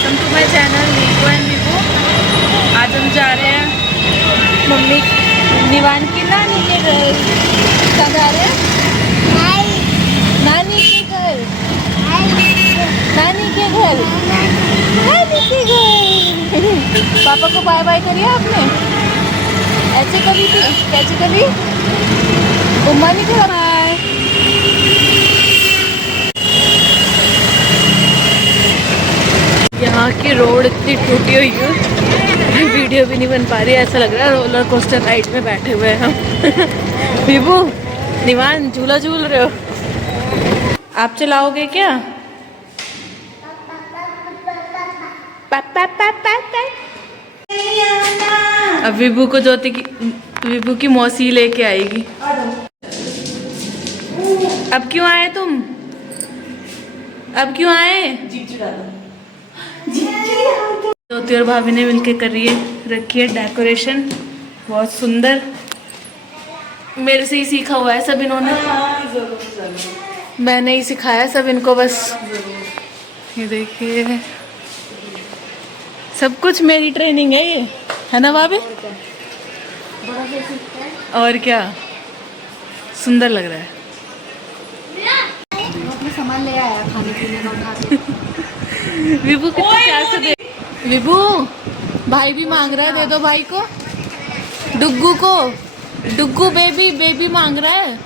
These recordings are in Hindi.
Welcome to my channel Neeku and Neeku. आज हम जा रहे हैं मम्मी निवान की नानी के घर। कहाँ जा रहे हैं? नानी के घर। नानी के घर। नानी के घर। पापा को बाय बाय करिए आपने। ऐसे करी थी, कैसे करी? उम्मा नहीं करा। यहाँ की रोड इतनी टूटी हुई है, वीडियो भी नहीं बन पा रही है। ऐसा लग रहा है रोलर कोस्टर राइड में बैठे हुए हैं हम। विभू, निवान झूला झूल रहे हो। आप चलाओगे क्या? पापा पापा अब विभू को विभू की मौसी लेके आएगी। अब क्यों आए तुम? अब क्यों आए? ज्योति और भाभी ने मिलके रखी है डेकोरेशन, बहुत सुंदर। मेरे से ही सीखा हुआ है सब इन्होंने। मैंने ही सिखाया सब इनको बस। ये देखिए, सब कुछ मेरी ट्रेनिंग है ये, है ना भाभी? और क्या सुंदर लग रहा है। अपने सामान ले आया खाने पीने का उठा के। विभू कितना प्यार से दे। विभू, भाई भी मांग रहा है, दे दो भाई को। डुग्गू को, डुग्गू बेबी मांग रहा है।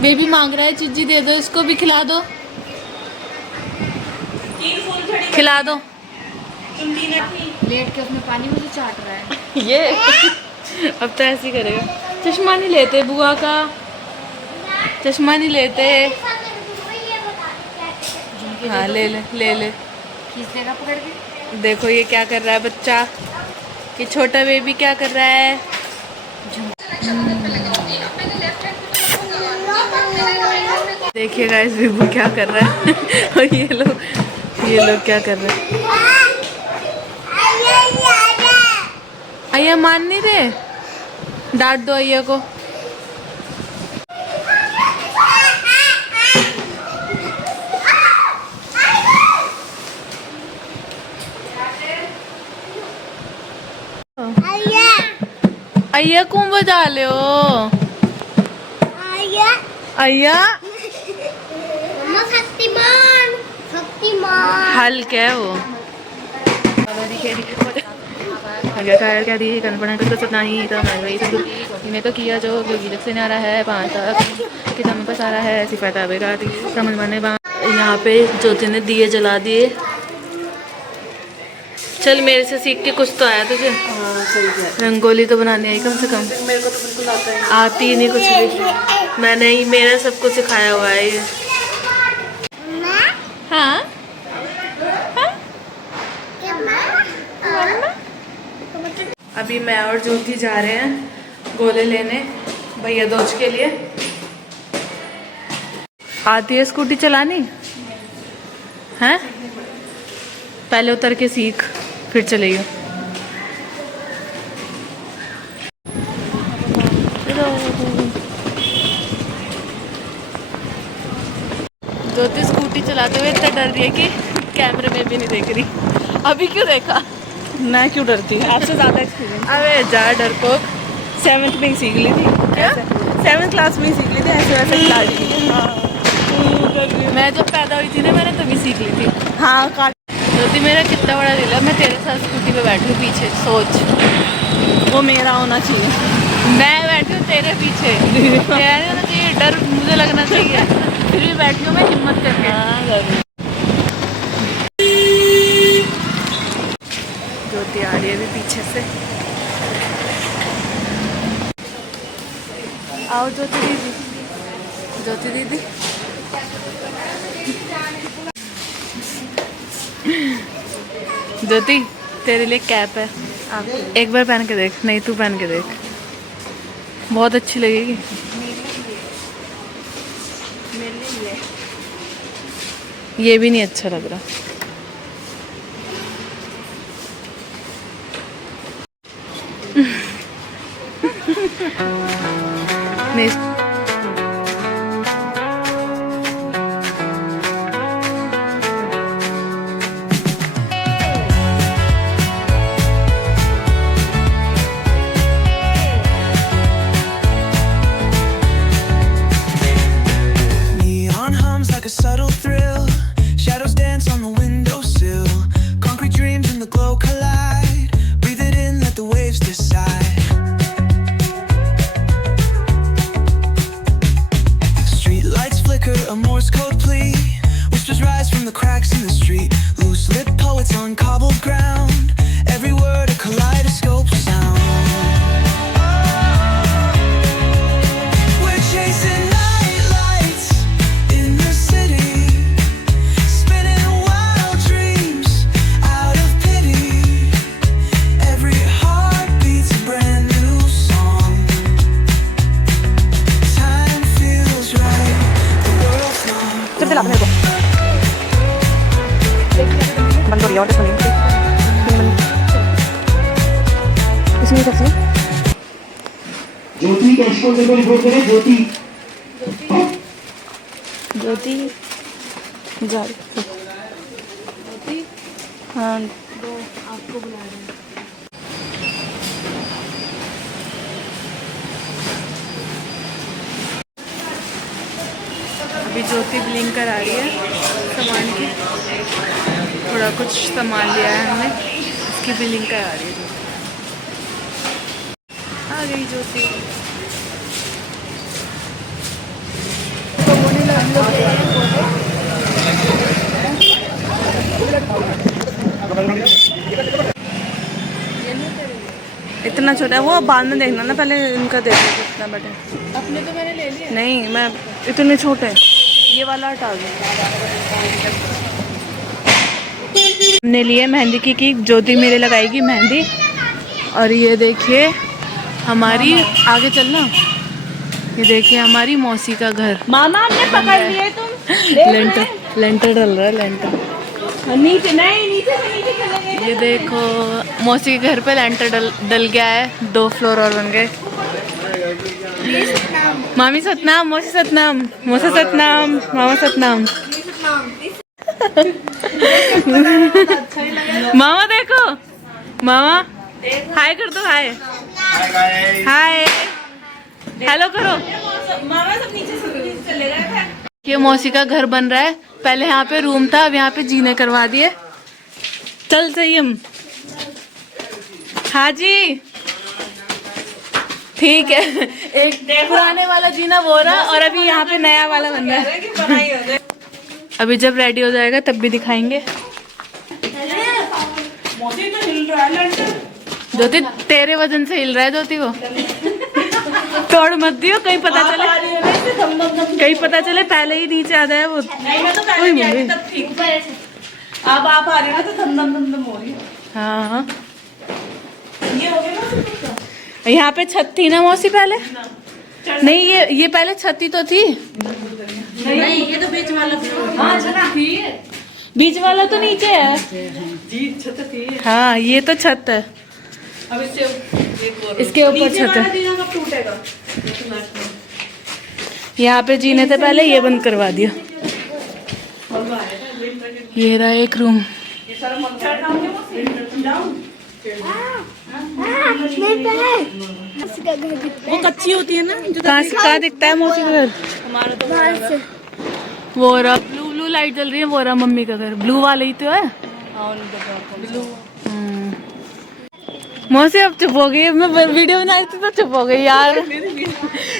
बेबी मांग रहा है, चिज्जी दे दो इसको भी, खिला दो, खिला दो। लेट के अपने पानी में से चाट रहा है ये अब तो ऐसे ही करेगा। चश्मा नहीं लेते बुआ का, चश्मा नहीं लेते। हाँ ले ले ले ले। खींच देगा पकड़ के। देखो ये क्या कर रहा है बच्चा, ये छोटा बेबी क्या कर रहा है। देखिए गाइस, विभू क्या कर रहा है और ये लोग क्या कर रहे हैं। अय्या मान नहीं रहे, डांट दो अय्या को। अय्या क्यों बजा ले हो? अय्या हल क्या है वो? मैं तो किया जो गीत से नारा है पाँच कि समय पर सारा है सिफाता बेगा समझ माने। यहाँ पे ज्योति ने दिए जला दिए। चल मेरे से सीख के कुछ तो आया तुझे। रंगोली तो बनानी आई कम से कम। मेरे को तो बिल्कुल आता है। आती ही नहीं कुछ भी। मैंने ही मेरा सब कुछ सिखाया हुआ है ये। हाँ अभी मैं और ज्योति जा रहे हैं गोले लेने भैया दोज के लिए। आती है स्कूटी चलानी? हैं? पहले उतर के सीख, फिर चलेगी। ज्योति स्कूटी चलाते हुए इतना डर रही है कि कैमरे में भी नहीं देख रही। अभी क्यों देखा? मैं क्यों डरती हूँ? आपसे ज़्यादा एक्सपीरियंस। अबे जा डरपोक। 7th में ही सीख ली थी। क्या? 7th क्लास में ही सीख ली थी ऐसे वैसे खिला दी। हाँ मैं जब पैदा हुई थी ना, मैंने तभी सीख ली थी। हाँ काट। ज्योति मेरा कितना बड़ा दिल है, मैं तेरे साथ स्कूटी पे बैठी हूँ पीछे। सोच, वो मेरा होना चाहिए। मैं बैठी हूँ तेरे पीछे। तेरा नहीं होना चाहिए, डर मुझे लगना चाहिए। फिर भी बैठी हूँ मैं हिम्मत करके। हाँ जरूर। ज्योति आ रही है अभी पीछे से। आओ ज्योति दीदी, ज्योति दीदी। ज्योति तेरे लिए कैप है, एक बार पहन के देख। नहीं तू पहन के देख, बहुत अच्छी लगेगी। ये भी नहीं अच्छा लग रहा। नहीं street. Loose lit poets on cobbled ground. Every word a kaleidoscope sound. We're chasing night lights in the city, spinning wild dreams out of pity. Every heart beats a brand new song. Time feels right, the world's long. जब दिला मेरे को बंद हो गया और इसमें इसमें सबसे ज्योति कैशकोल से कोई बोल रहे ज्योति ज्योति जा हाँ आपको बुला रहे हैं। अभी ज्योति ब्लिंक करा रही है सामान की, थोड़ा कुछ सामान लिया है हमने, उसकी बिलिंग करा रही है। आ गई ज्योति। इतना छोटा है वो, बाद में देखना ना, पहले इनका देखो कितना बड़ा है। अपने तो मैंने ले लिया। नहीं मैं इतने छोटे, ये वाला हटा दो। हमने लिए मेहंदी की ज्योति मेरे लगाएगी मेहंदी। और ये देखिए हमारी, आगे चलना, ये देखिए हमारी मौसी का घर। मामा हमने पकड़ लिए तुम। लेंटर लेंटर डल रहा है, लेंटर नीचे नहीं, नीचे से नीचे चले गए। ये देखो मौसी के घर पे लेंटर डल गया है, 2 फ्लोर और बन गए। मामी सतनाम, मौसी सतनाम, मौसी सतनाम, मामा सतनाम। मामा देखो, मामा हाय कर दो, हाय हाय, हेलो करो। मामा सब नीचे चले गए थे। ये मौसी का घर बन रहा है, पहले यहाँ पे रूम था, अब यहाँ पे जीने करवा दिए। चल सही हम, हाँ जी ठीक है। एक पुराने वाला जीना वो रहा, और अभी यहाँ पे नया वाला बन रहा है। अभी जब रेडी हो जाएगा तब भी दिखाएंगे। ज्योति तेरे वजन से हिल रहा है ज्योति, वो तोड़ मत दियो, कहीं पता चले, कहीं पता चले पहले ही नीचे आ जाए वो। अब आप आ रहे हो तो धम धम धम धम हो रही है। हाँ ये हो गया। यहाँ पे छत थी ना मौसी पहले? नहीं ये पहले छत ही तो थी। नहीं ये तो बीच वाला थी, बीच वाला तो नीचे है जी, छत थी। हाँ ये तो छत है, अब इसके ऊपर छत है। यहाँ पे जीने से पहले ये बंद करवा दिया। ये रहा एक रूम। वो कच्ची होती है ना, जो कहाँ दिखता है मौसी का घर? हमारा तो वो रहा ब्लू लाइट जल रही है, वो रहा मम्मी का घर। ब्लू वाले ही तो है। ब्लू। मौसी अब चुप हो गई, मैं वीडियो बना रही थी तो चुप हो गई यार।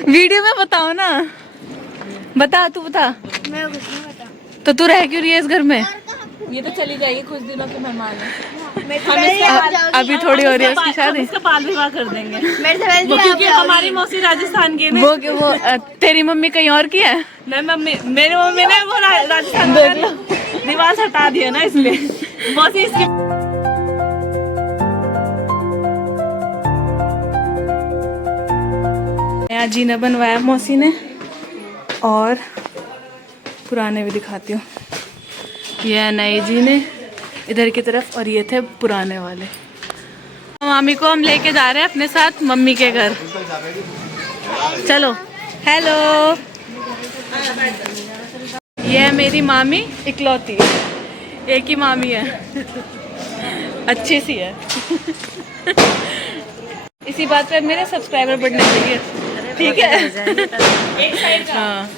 वीडियो में बताओ ना, बता, तू बता। मैं कुछ नहीं बता। तो तू रह क्यों रही है इस घर में? ये तो चली जाएगी, कुछ दिनों के मेहमान है। अभी थोड़ी हो रही है उसकी शादी। इसका बाल विवाह कर देंगे मेरे से पहले क्योंकि हमारी मौसी राजस्थान की है ना। वो तेरी मम्मी कहीं और की है? नहीं मम्मी, मेरी मम्मी ने वो राजस्थान का रिवाज हटा दिया ना, इसलिए मौसी इसकी। नया जीना बनवाया मौसी ने, और पुराने भी दिखाती हूँ। ये है नए जीने इधर की तरफ, और ये थे पुराने वाले। मामी को हम लेके जा रहे हैं अपने साथ मम्मी के घर। चलो, हेलो। ये है मेरी मामी इकलौती, एक ही मामी है, अच्छी सी है। इसी बात पे मेरे सब्सक्राइबर बढ़ने चाहिए, ठीक है? हाँ,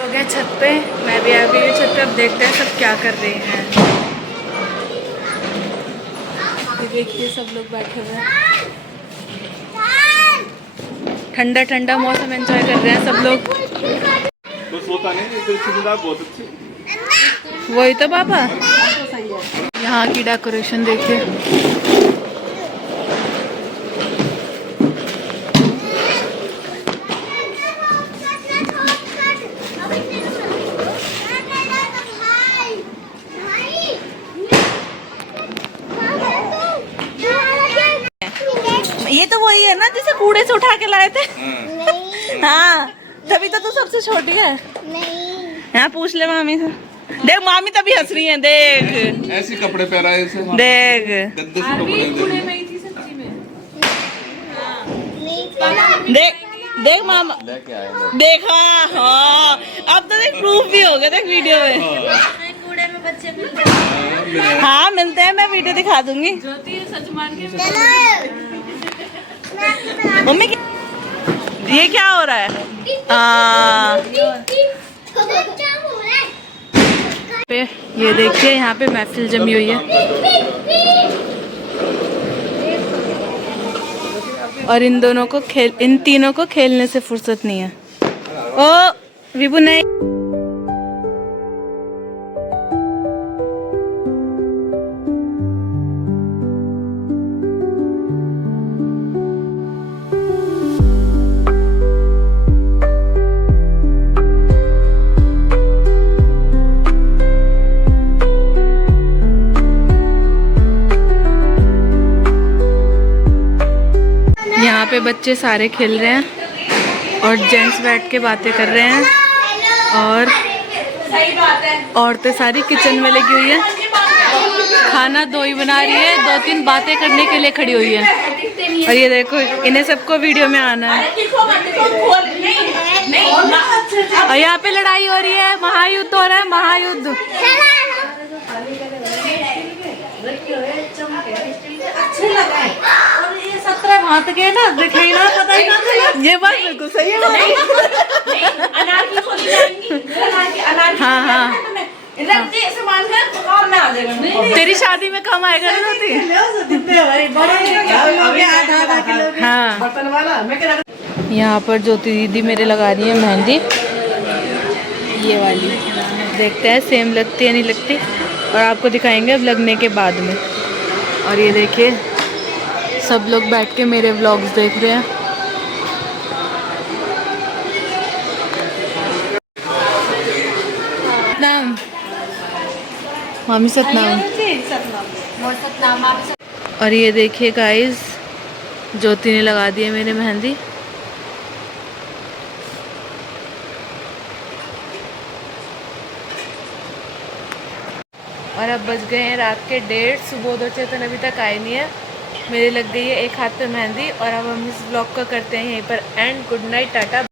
हो गया छत पे, मैं भी आ गई छत पे। अब देखते हैं सब क्या कर रहे हैं। ये देखिए सब लोग बैठे हुए हैं, ठंडा ठंडा मौसम एंजॉय कर रहे हैं सब लोग। तो सोता नहीं, बहुत अच्छी। वही तो पापा। यहाँ की डेकोरेशन देखिए। ये तो वही है ना जिसे कूड़े से उठा के लाए थे। हाँ तभी तो तू सबसे छोटी है। यहाँ पूछ ले मामी से। देख मामी तभी हंस रही है। देख ऐसे कपड़े पहना है इसे। देख गंदे से कपड़े देख देख मामा देखा। हाँ अब तो देख प्रूफ भी हो गया देख वीडियो में। हाँ मिलते हैं, मैं वीडियो दिखा दूंगी। मम्मी ये क्या हो रहा है? पे ये देखिए यहाँ पे महफिल जमी हुई है और इन तीनों को खेलने से फुर्सत नहीं है। ओ विभू नहीं। यहाँ पे बच्चे सारे खेल रहे हैं और जेंट्स बैठ के बातें कर रहे हैं और औरतें सारी किचन में लगी हुई है। खाना दो ही बना रही है, 2-3 बातें करने के लिए खड़ी हुई है। और ये देखो इन्हें सबको वीडियो में आना है। और यहाँ पे लड़ाई हो रही है, महायुद्ध हो रहा है, महायुद्ध। हाथ के ना दिखे ना पता ही ना चला। ये बात बिल्कुल सही है। अनारकी खोली जाएंगी। हाँ हाँ तेरी शादी में कम आएगा ना हाँ। यहाँ पर ज्योति दीदी मेरे लगा रही है मेहंदी, ये वाली। देखते हैं सेम लगती है नहीं लगती और आपको दिखाएंगे अब लगने के बाद में। और ये देखिए सब लोग बैठ के मेरे व्लॉग्स देख रहे हैं। सतनाम मामी, सतनाम। और ये देखिए गाइस ज्योति ने लगा दी है मेरे मेहंदी। और अब बज गए हैं रात के 1:30। सुबोध चेतन अभी तक आए नहीं है। मेरे लग गई है एक हाथ पे मेहंदी। और अब हम इस ब्लॉग को करते हैं यहीं पर एंड। Good night, Tata.